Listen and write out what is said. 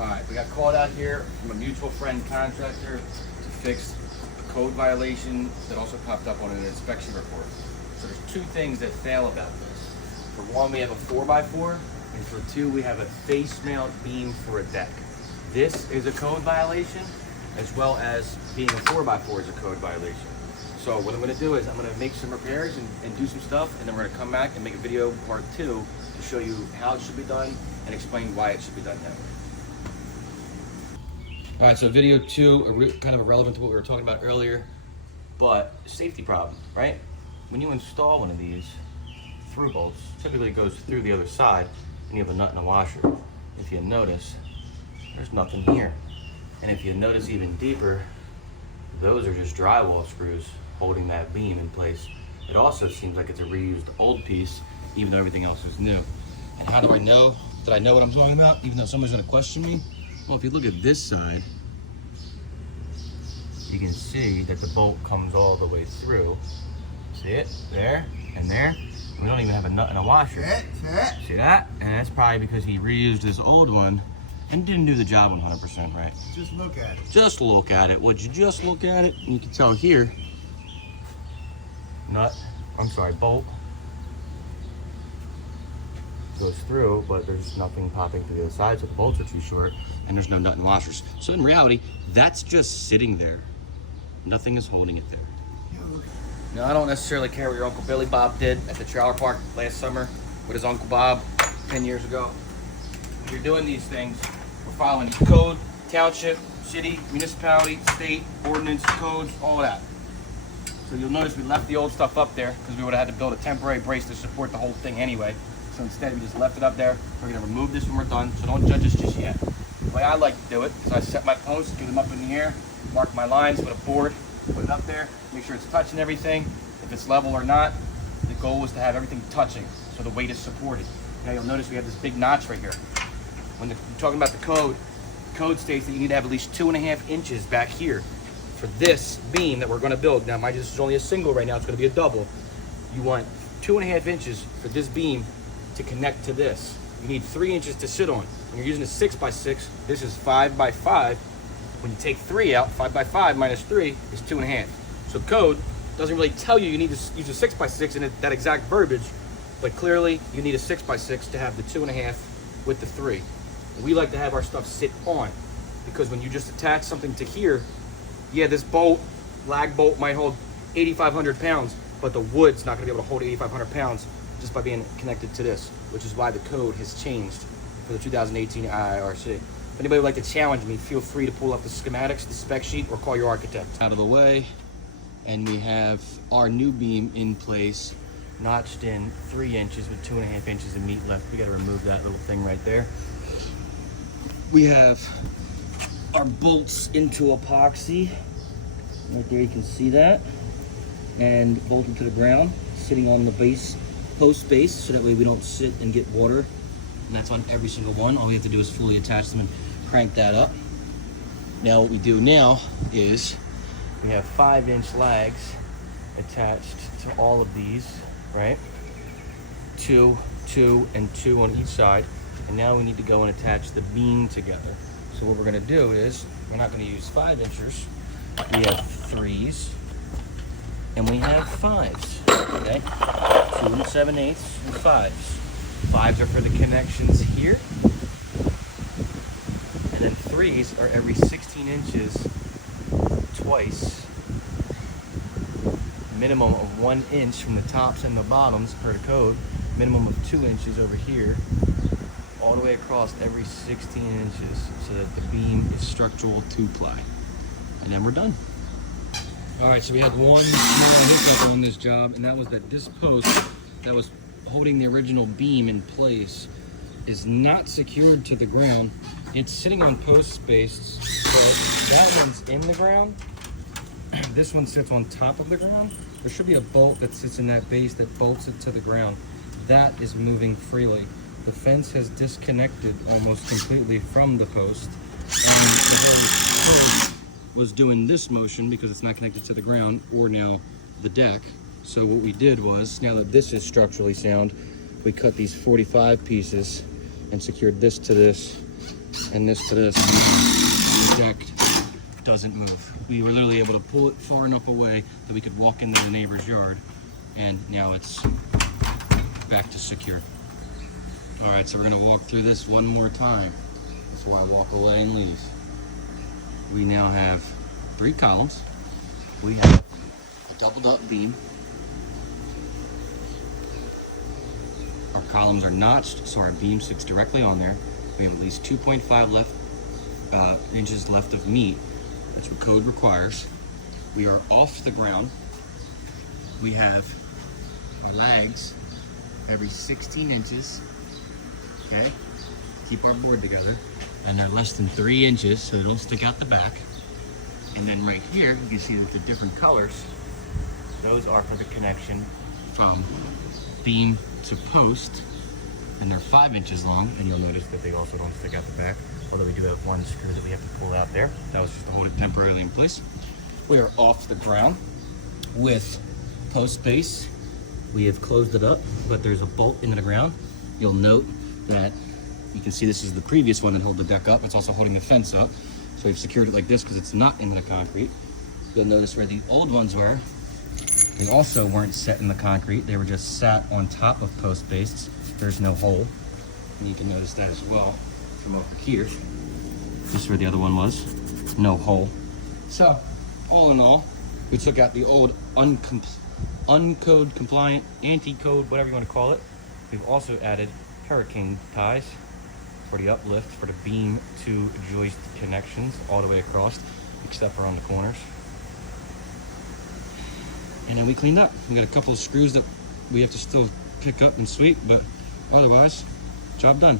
All right, we got called out here from a mutual friend contractor to fix a code violation that also popped up on an inspection report. So there's two things that fail about this. For one, we have a 4x4, and for two, we have a face mount beam for a deck. This is a code violation, as well as being a 4x4 is a code violation. So what I'm gonna do is I'm gonna make some repairs and do some stuff, and then we're gonna come back and make a video part 2 to show you how it should be done and explain why it should be done that way. All right, so video 2, kind of irrelevant to what we were talking about earlier, but safety problem, right? When you install one of these through bolts, typically it goes through the other side, and you have a nut and a washer. If you notice, there's nothing here. And if you notice even deeper, those are just drywall screws holding that beam in place. It also seems like it's a reused old piece, even though everything else is new. And how do I know that I know what I'm talking about, even though somebody's gonna question me? Well, if you look at this side, you can see that the bolt comes all the way through. See it? There and there. We don't even have a nut and a washer. See that? And that's probably because he reused this old one and didn't do the job 100% right. Just look at it. Just look at it. Would you just look at it? And you can tell here, bolt goes through, but there's nothing popping to the other side, so the bolts are too short, and there's no nut and washers. So in reality, that's just sitting there. Nothing is holding it there. Now, I don't necessarily care what your Uncle Billy Bob did at the trailer park last summer with his Uncle Bob 10 years ago. When you're doing these things, we're following code, township, city, municipality, state, ordinance, codes, all of that. So you'll notice we left the old stuff up there because we would have had to build a temporary brace to support the whole thing anyway. So instead, we just left it up there. We're gonna remove this when we're done, so don't judge us just yet. The way I like to do it is I set my posts, get them up in the air, mark my lines with a board, put it up there, make sure it's touching everything. If it's level or not, the goal is to have everything touching, so the weight is supported. Now you'll notice we have this big notch right here. When you're talking about the code states that you need to have at least 2.5 inches back here for this beam that we're gonna build. Now mind you, this is only a single right now, it's gonna be a double. You want 2.5 inches for this beam to connect to this. You need 3 inches to sit on. When you're using a 6x6, this is 5x5. When you take 3 out, 5x5 minus 3 is 2.5. So code doesn't really tell you need to use a 6x6 in that exact verbiage, but clearly you need a 6x6 to have the 2.5 with the 3. We like to have our stuff sit on, because when you just attach something to here, yeah, this lag bolt might hold 8,500 pounds, but the wood's not gonna be able to hold 8,500 pounds just by being connected to this, which is why the code has changed for the 2018 IIRC. If anybody would like to challenge me, feel free to pull up the schematics, the spec sheet, or call your architect. Out of the way, and we have our new beam in place, notched in 3 inches with 2.5 inches of meat left. We gotta remove that little thing right there. We have our bolts into epoxy. Right there, you can see that. And bolted to the ground, sitting on the base, post base, so that way we don't sit and get water. And that's on every single one. All we have to do is fully attach them and crank that up. Now what we do now is we have 5-inch lags attached to all of these, right? 2, 2, and 2 on each side. And now we need to go and attach the beam together. So what we're gonna do is, we're not gonna use 5-inchers. We have 3s, and we have 5s, okay? 2 7/8 and 5s. 5s are for the connections here, and then 3s are every 16 inches twice. Minimum of 1 inch from the tops and the bottoms per the code. Minimum of 2 inches over here, all the way across every 16 inches, so that the beam is structural 2-ply. And then we're done. All right, so we had one small hiccup on this job, and that was that this post that was holding the original beam in place is not secured to the ground. It's sitting on post space, so that one's in the ground. This one sits on top of the ground. There should be a bolt that sits in that base that bolts it to the ground. That is moving freely. The fence has disconnected almost completely from the post, and the whole post was doing this motion because it's not connected to the ground or now the deck. So what we did was, now that this is structurally sound, we cut these 45 pieces and secured this to this and this to this, the deck doesn't move. We were literally able to pull it far enough away that we could walk into the neighbor's yard, and now it's back to secure. All right, so we're gonna walk through this one more time. That's why I walk away and leave. We now have 3 columns. We have a doubled up beam. Our columns are notched, so our beam sits directly on there. We have at least 2.5 inches left of meat, which what code requires. We are off the ground. We have our legs every 16 inches, okay? Keep our board together. And they're less than 3 inches, so they don't stick out the back. And then right here, you can see that the different colors, those are for the connection from beam to post, and they're 5 inches long, and you'll notice that they also don't stick out the back, although we do have one screw that we have to pull out there. That was just to hold it temporarily in place. We are off the ground with post base. We have closed it up, but there's a bolt into the ground. You'll note that you can see this is the previous one that held the deck up. It's also holding the fence up. So we've secured it like this because it's not in the concrete. You'll notice where the old ones were, they also weren't set in the concrete. They were just sat on top of post base. There's no hole. And you can notice that as well from over here. This is where the other one was. No hole. So, all in all, we took out the old uncode compliant, anti-code, whatever you want to call it. We've also added hurricane ties for the uplift for the beam to joist connections all the way across, except around the corners. And then we cleaned up. We got a couple of screws that we have to still pick up and sweep, but otherwise, job done.